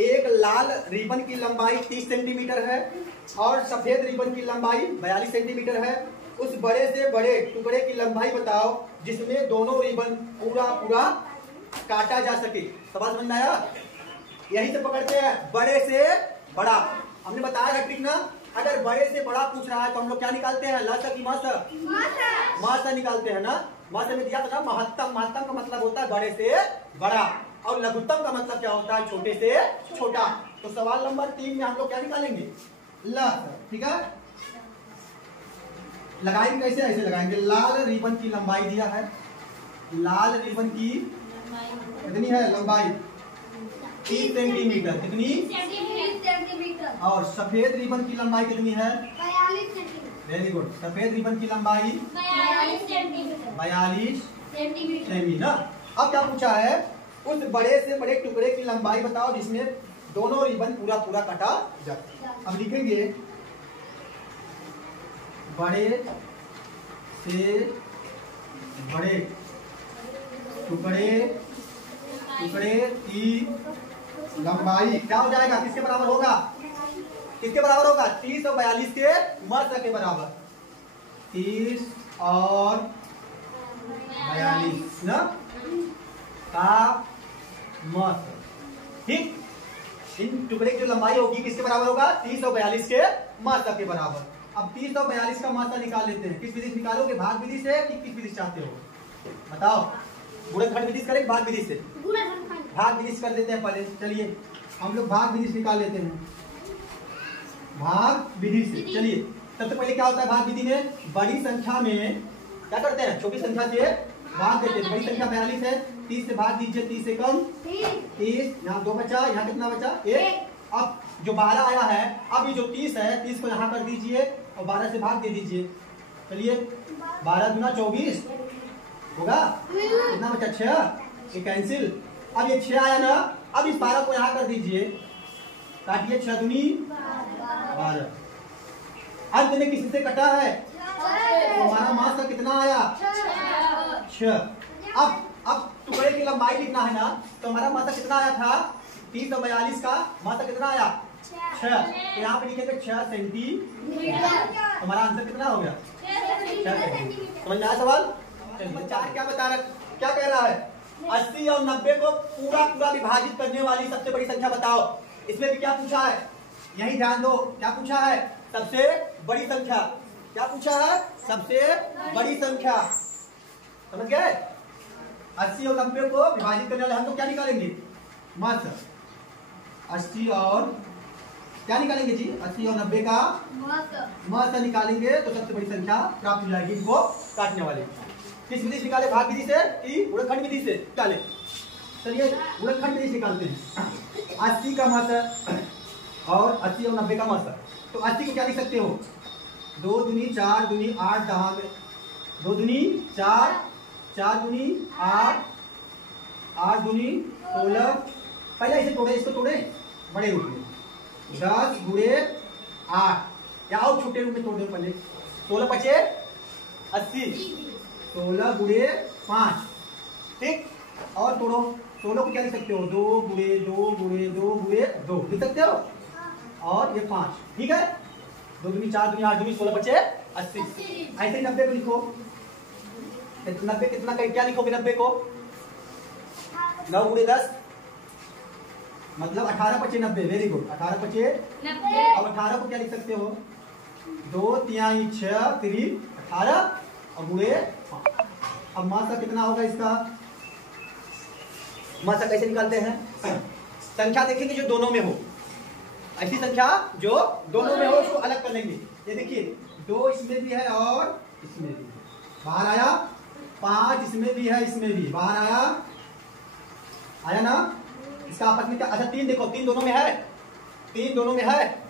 एक लाल रिबन की लंबाई 30 सेंटीमीटर है और सफेद रिबन की लंबाई 42 सेंटीमीटर है। उस बड़े से बड़े टुकड़े की लंबाई बताओ जिसमें दोनों रिबन पूरा पूरा काटा जा सके। सवाल समझ में आया? यही से पकड़ते हैं, बड़े से बड़ा। हमने बताया था ट्रिक ना, अगर बड़े से बड़ा पूछ रहा है तो हम लोग क्या निकालते हैं? लसा की मासा? मासा निकालते हैं ना। मासा में दिया था ना महत्तम। महत्तम का मतलब होता है बड़े से बड़ा और लघुत्तम का मतलब क्या होता है? छोटे से छोटा। तो सवाल नंबर 3 में हम लोग क्या निकालेंगे? लसा। ठीक है, लगाएंगे कैसे? ऐसे लगाएंगे। लाल रिबन की लंबाई दिया है, लाल रिबन की कितनी है लंबाई? 30 सेंटीमीटर। कितनी? सेंटीमीटर। और सफेद रिबन की लंबाई कितनी है? 42 सेंटीमीटर। Very good. सफेद रिबन की लंबाई 42 सेंटीमीटर। 42 सेंटीमीटर। अब क्या पूछा है? उस बड़े से बड़े टुकड़े की लंबाई बताओ जिसमें दोनों रिबन पूरा पूरा काटा जाए। अब लिखेंगे बड़े से बड़े टुकड़े की लंबाई क्या हो जाएगा? किसके बराबर होगा? किसके बराबर होगा? 30 और 42 के मध्य के बराबर। 30 और 42 ना का मध्य। ठीक, इन टुकड़े की जो लंबाई होगी किसके बराबर होगा? 30 और 42 के मध्य के बराबर। अब 30 और 42 का मात्रा निकाल लेते हैं। किस विधि से निकालोगे? भाग विधि से कि किस विधि से चाहते हो? बताओ। गुणनखंड विधि से करें, भाग विधि से? भाग विधि से कर लेते हैं पहले। चलिए हम लोग भाग विधि से निकाल लेते हैं। भाग विधि से चलिए, सबसे पहले क्या होता है भाग विधि में? बड़ी संख्या में क्या करते हैं? छोटी संख्या से भाग देते हैं। बड़ी संख्या 42 है, 30 से भाग दीजिए। 30 से कम 30, यहाँ 2 बचा, यहाँ कितना बचा? 1। अब जो 12 आया है, अब ये जो 30 है, 30 को यहाँ कर दीजिए और 12 से भाग दे दीजिए। चलिए 12 गुना 24 होगा। कितना बचा? 6। ये कैंसिल। अब ये 6 आया ना, अब इस 12 को यहाँ कर दीजिए, काटिए। 6 दूनी 12। अंत में किसी से कटा है? तो हमारा मास का कितना आया? 6। अब टुकड़े की लंबाई लिखना है ना, तो हमारा मात्रा कितना आया था? 30 और 42 का मात्रा कितना आया? 6। तो यहाँ पे लिखेंगे 6 सेंटीमीटर। हमारा आंसर कितना हो गया? 6 सेंटीमीटर। समझ में आया सवाल? 4 क्या बता रहा, क्या कह रहा है? 80 और 90 को पूरा पूरा विभाजित करने वाली सबसे बड़ी संख्या बताओ। इसमें भी क्या पूछा है? यही ध्यान दो, क्या पूछा है? सबसे बड़ी संख्या। क्या पूछा है? सबसे बड़ी संख्या। समझ गए? 80 और 90 को विभाजित करने वाले हम तो क्या निकालेंगे? मात्रा। 80 और क्या निकालेंगे जी? 80 और 90 का मात्रा निकालेंगे तो सबसे बड़ी संख्या प्राप्त हो जाएगी। इनको काटने वाले किस विधि से निकाले? भाग विधि से कि गुणनखंड विधि से निकाले? चलिए गुणनखंड विधि से निकालते हैं। 80 का मात्रा और 80 और 90 का मात्रा। तो 80 को क्या लिख सकते हो? 2 दूनी 4 दूनी 8 दहा में 2 दूनी 4 4 दूनी 8 8 दूनी 16। पहले इसे तोड़े, इसको तोड़े बड़े रूप में। 10 गुणे 8 या और छोटे रूप में तोड़ दो पहले। 16 बचे 80। 16 गुणे 5। ठीक, और तोड़ो। 16 को क्या लिख सकते हो? 2 गुणे 2 गुणे 2 गुणे 2 लिख सकते हो। और ये 5। ठीक है, 2 दूनी 4 दूनी 8 दूनी 16 बचे 80। ऐसे 90 को लिखो। 90 कितना का क्या लिखोगे? 90 को 9 गुणे 10 मतलब 18 बचे 90। वेरी गुड, 18 बचे 90। अब 18 को क्या लिख सकते हो? 2 तिहाई 6 3 18 और गुणे 5। अब मात्रा कितना होगा इसका? मात्रा कैसे निकालते हैं? संख्या देखेंगे जो दोनों में हो। ऐसी संख्या जो दोनों में हो उसको अलग कर लेंगे। ये देखिए 2 इसमें भी है और इसमें भी है। बाहर आया। 5 इसमें भी है, इसमें भी बाहर आया। आया ना? इसका आपस में क्या? अच्छा 3 देखो, 3 दोनों में है। 3 दोनों में है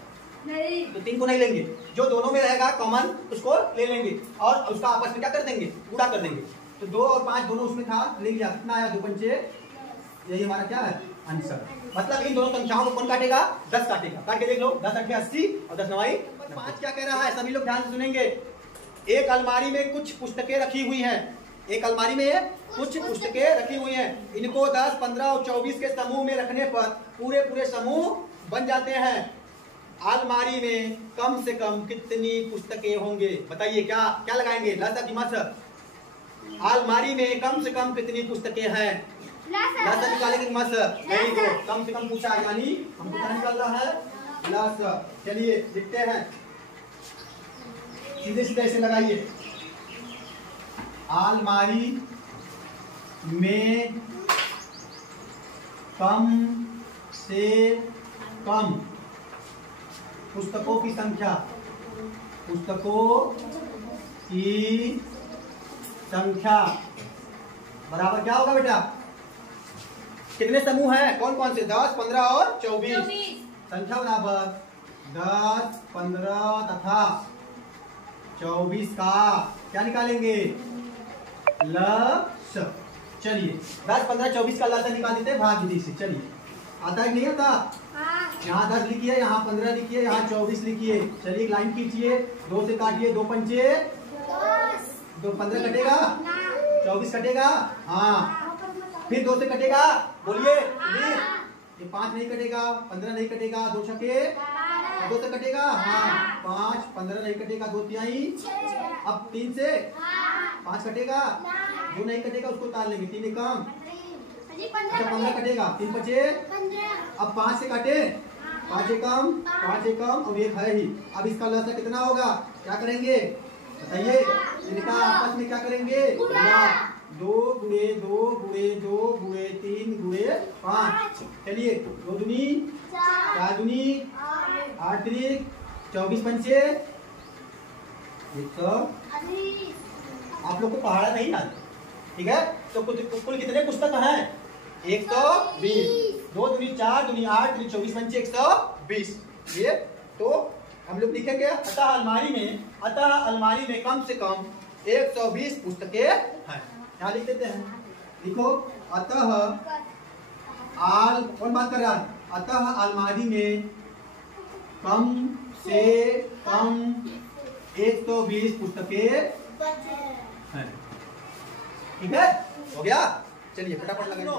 नहीं, तो 3 को नहीं लेंगे। जो दोनों में रहेगा कॉमन उसको ले लेंगे और उसका आपस में क्या कर देंगे? गुणा कर देंगे। तो 2 और 5 दोनों उसमें था, ले लिया। कितना आया? 2 पंचे, यही हमारा क्या है? आंसर। मतलब इन दोनों संख्याओं को कौन काटेगा? 10 काटेगा। काट के देख लो। 10 8 80 और 10 9 5 क्या कह रहा है? सभी लोग ध्यान से सुनेंगे। एक अलमारी में कुछ पुस्तकें रखी हुई हैं। एक अलमारी में कुछ पुस्तकें रखी हुई हैं। इनको 10, 15 और 24 के समूह में रखने पर पूरे पूरे समूह बन जाते हैं। अलमारी में कम से कम कितनी पुस्तकें होंगे? बताइए, क्या क्या लगाएंगे? लसा की मस? अलमारी में कम से कम कितनी पुस्तकें हैं? लसा निकालेंगे मस? वेरी गुड, कम से कम पूछा, यानी हमको क्या निकल रहा है? लसा। चलिए लिखते हैं, सीधे सीधे ऐसे लगाइए। अलमारी में कम से कम पुस्तकों की संख्या, पुस्तकों की संख्या बराबर क्या होगा बेटा? कितने समूह हैं? कौन कौन से? 10, 15 और 24। संख्या बराबर 10, 15 तथा 24 का क्या निकालेंगे? लस। चलिए 10, 15, 24 का लस निकाल देते हैं भाग विधि से। चलिए, आता है नहीं आता? यहाँ 10 लिखिए, यहाँ 15 लिखिए, यहाँ 24 लिखिए। चलिए एक लाइन खींचिए, 2 से काटिए, 2 पंचे 2, 15 कटेगा, 24 कटेगा, हाँ। फिर 2 से कटेगा, बोलिए। ये 5 नहीं कटेगा, 15 नहीं कटेगा, 2 छके 2 से कटेगा, हाँ। 5, 15 नहीं कटेगा, 2 तिहाई। अब 3 से 5 कटेगा, 2 नहीं कटेगा, उसको उतार लेंगे, 3 कम। अच्छा 15 कटेगा, 3 बचे। अब 5 से काटे, 5 कम, 5 कम और 1 है ही। अब इसका लसा कितना होगा? क्या करेंगे बताइए? इनका आपस में क्या करेंगे? 2 गुणे 2 गुणे 2 गुणे 3 गुणे 5। चलिए 2 दूनी 4 दूनी 8 त्रिक 24 पंचे 100। आप लोग को पहाड़ा नहीं आता, ठीक है? तो कुल कितने पुस्तक हैं? 120। 2 दूनी 4 दूनी 8 दूनी 24 पंचे 120। ये तो हम लोग लिखेंगे अतः अलमारी में कम से कम 120 पुस्तकें हैं। यहाँ लिख देते हैं, लिखो अतः कौन बात कर रहा है? अतः अलमारी में कम से कम 120 पुस्तकें हैं। ठीक है, हो गया? चलिए फटाफट लगा।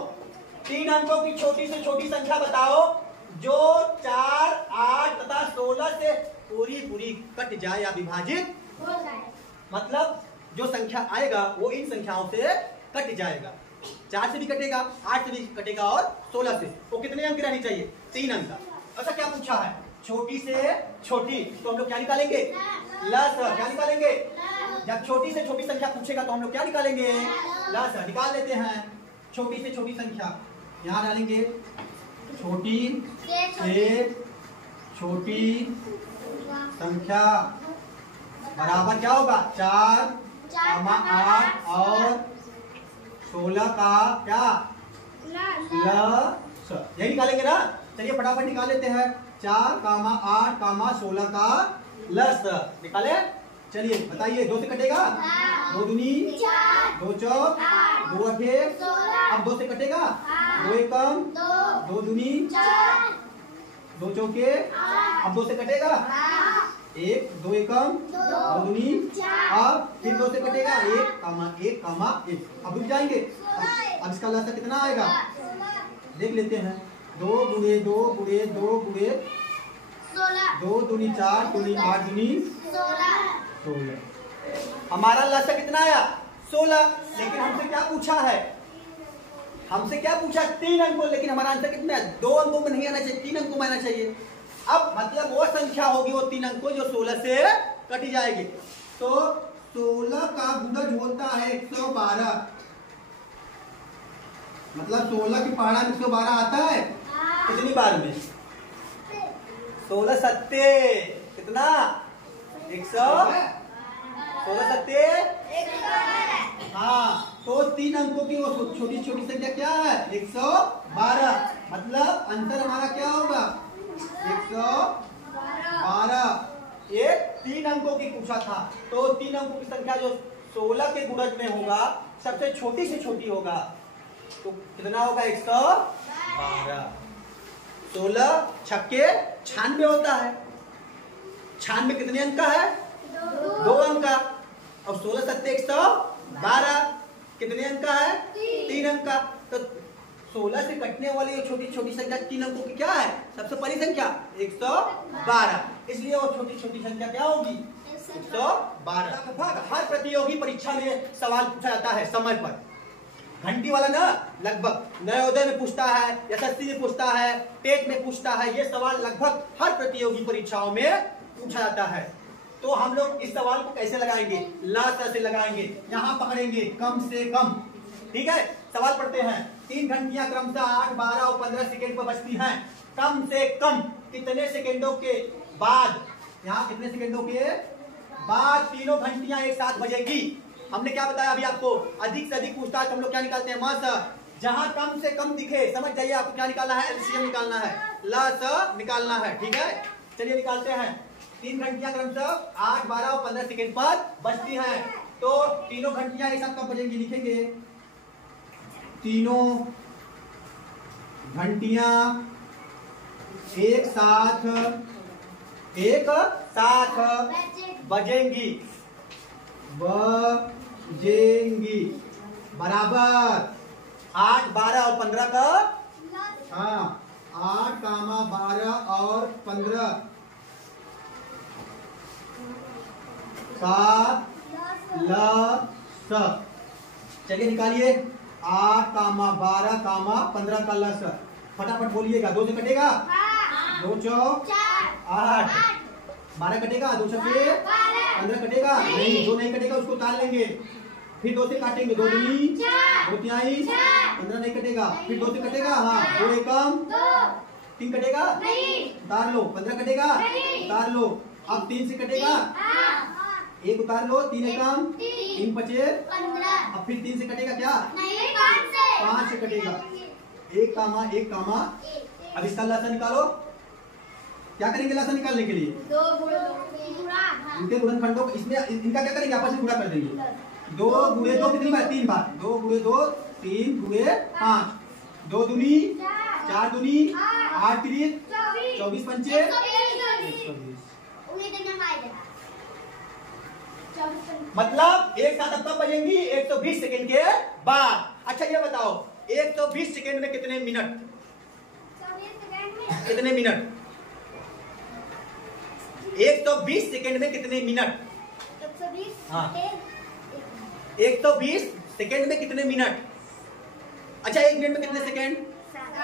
3 अंकों की छोटी से छोटी संख्या बताओ जो 4, 8 तथा 16 से पूरी कट जाए या विभाजित हो जाए। मतलब जो संख्या आएगा वो इन संख्याओं से कट जाएगा। 4 से भी कटेगा, 8 से भी कटेगा और 16 से। वो कितने अंक रहनी चाहिए? 3 अंक। अच्छा क्या पूछा है? छोटी से छोटी, तो हम लोग क्या निकालेंगे? लस। क्या निकालेंगे? जब छोटी से छोटी संख्या पूछेगा तो हम लोग क्या निकालेंगे? लस। निकाल लेते हैं छोटी से छोटी संख्या। यहाँ डालेंगे छोटी से छोटी संख्या बराबर क्या होगा? 4, 8 और 16 का क्या? लस। यही निकालेंगे ना? चलिए फटाफट निकाल लेते हैं। 4, 8, 16 का लस निकाले। चलिए बताइए, 2 से कटेगा? 2 दूनी 2 चौक 2 अठे। अब 2 से कटेगा? 2 एकम 2 दूनी 2 चौके। अब 2 से कटेगा? 1 2 एकम 2 दूनी। अब फिर 2 से कटेगा? 1, 1, अब रुक जाएंगे। अब इसका लसा कितना आएगा देख लेते हैं। 2 गुणे 2 गुणे 2 गुणे 2 दूनी 4 दूनी 8 दूनी 16। हमारा लसा कितना आया? 16। लेकिन हमसे क्या पूछा है? हमसे क्या पूछा? 3 अंकों। लेकिन हमारा आंसर कितना है? 2 अंकों में नहीं आना चाहिए, 3 अंकों में आना चाहिए। अब मतलब वो संख्या होगी वो 3 अंकों जो 16 से कटी जाएगी। तो 16 का गुणज होता है 112। मतलब 16 की पहाड़ा में 112 आता है। कितनी बार में? 16 सत्ते कितना? 100। 16 सत्ते, हाँ। तो 3 अंकों की वो छोटी छोटी संख्या क्या है? 112। मतलब अंतर हमारा क्या होगा? 112। ये 3 अंकों की पूछा था। तो 3 अंकों की संख्या जो 16 के गुणज में होगा सबसे छोटी से छोटी होगा। तो कितना होगा? 112। 16 छक्के 96 होता है। 96 कितने अंक का है? 2 अंक का। और 16 सत्ते 112। कितने अंक का है? 3 अंक का। तो 16 से कटने वाली ये छोटी छोटी संख्या 3 अंकों की क्या है? सबसे बड़ी संख्या 112। इसलिए वो छोटी छोटी संख्या क्या होगी? 112। लगभग हर प्रतियोगी परीक्षा में सवाल पूछा जाता है समय पर। घंटी वाला ना लगभग नवोदय में पूछता है, एसएससी में पूछता है, टेट में पूछता है। ये सवाल लगभग हर प्रतियोगी परीक्षाओं में पूछा जाता है। तो हम लोग इस सवाल को कैसे लगाएंगे? ला से लगाएंगे। यहाँ पकड़ेंगे कम से कम। ठीक है, सवाल पढ़ते हैं। 3 घंटियां क्रमशः 8, 12 और 15 सेकेंड पर बजती हैं। कम से कम कितने सेकेंडों के बाद, यहाँ कितने सेकेंडों के बाद तीनों घंटियां एक साथ बजेंगी? हमने क्या बताया अभी आपको? अधिक से अधिक पूछताछ हम लोग क्या निकालते हैं? मास। जहां कम से कम दिखे, समझ जाइए आपको क्या निकालना है? एलसीएम निकालना है, लस निकालना है। ठीक है, चलिए निकालते हैं। 3 घंटियां क्रमशः 8, 12 और 15 सेकेंड पर बजती हैं। तो तीनों घंटियां एक साथ कब बजेंगी? लिखेंगे तीनों घंटियां एक साथ बजेंगी बराबर 8, 12 और 15 का। हाँ, 8, 12 और 15 का लस। चलिए निकालिए 8, 12, 15 का लस। फटाफट बोलिएगा। 2 से कटेगा? 2 चौक 8। 12 कटेगा? 2 छक्के 15 कटेगा? नहीं, 2 नहीं कटेगा, उसको उतार लेंगे। फिर 2 से काटेंगे, 2 दूनी 2 तिहाई 15 नहीं कटेगा। फिर 2 से कटेगा? हाँ, 2 एकम 3 कटेगा? उतार लो। 15 कटेगा? उतार लो। अब 3 से कटेगा? 1 उतार लो। 3 एकम 3 पचे 15। अब फिर 3 से कटेगा क्या? 5 से कटेगा। 1 कामा। अब इसका लसा निकालो। क्या करेंगे लसा निकालने के लिए? इनके गुणनखंडों को इसमें इनका क्या करेंगे? आपस में गुणा कर देंगे। 2 गुणे 2 कितनी बार? 3 बार। 2 गुणे 2 3 गुणे 5। 2 दूनी 4 दूनी 8 3 24 पंचे 120। मतलब एक साथ अब कब बजेंगी? 120 सेकेंड के बाद। अच्छा ये बताओ 120 सेकेंड में कितने मिनट? कितने मिनट? 120 सेकेंड में कितने मिनट? 120 सेकेंड में कितने मिनट? अच्छा 1 मिनट में कितने सेकेंड?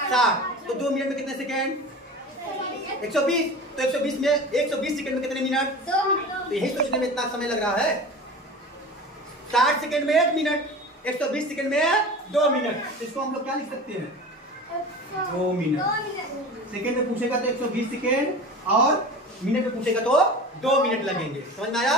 60। तो 2 मिनट में कितने सेकेंड? 120। तो 120 में 120 सेकेंड में कितने मिनट? 2 मिनट। तो यही सोचने में इतना समय लग रहा है। 60 सेकेंड में 1 मिनट, 120 सेकेंड में 2 मिनट। इसको हम लोग क्या लिख सकते हैं? 2 मिनट। सेकेंड में पूछेगा तो 120 सेकेंड और मिनट में पूछेगा तो 2 मिनट लगेंगे। समझ में आया?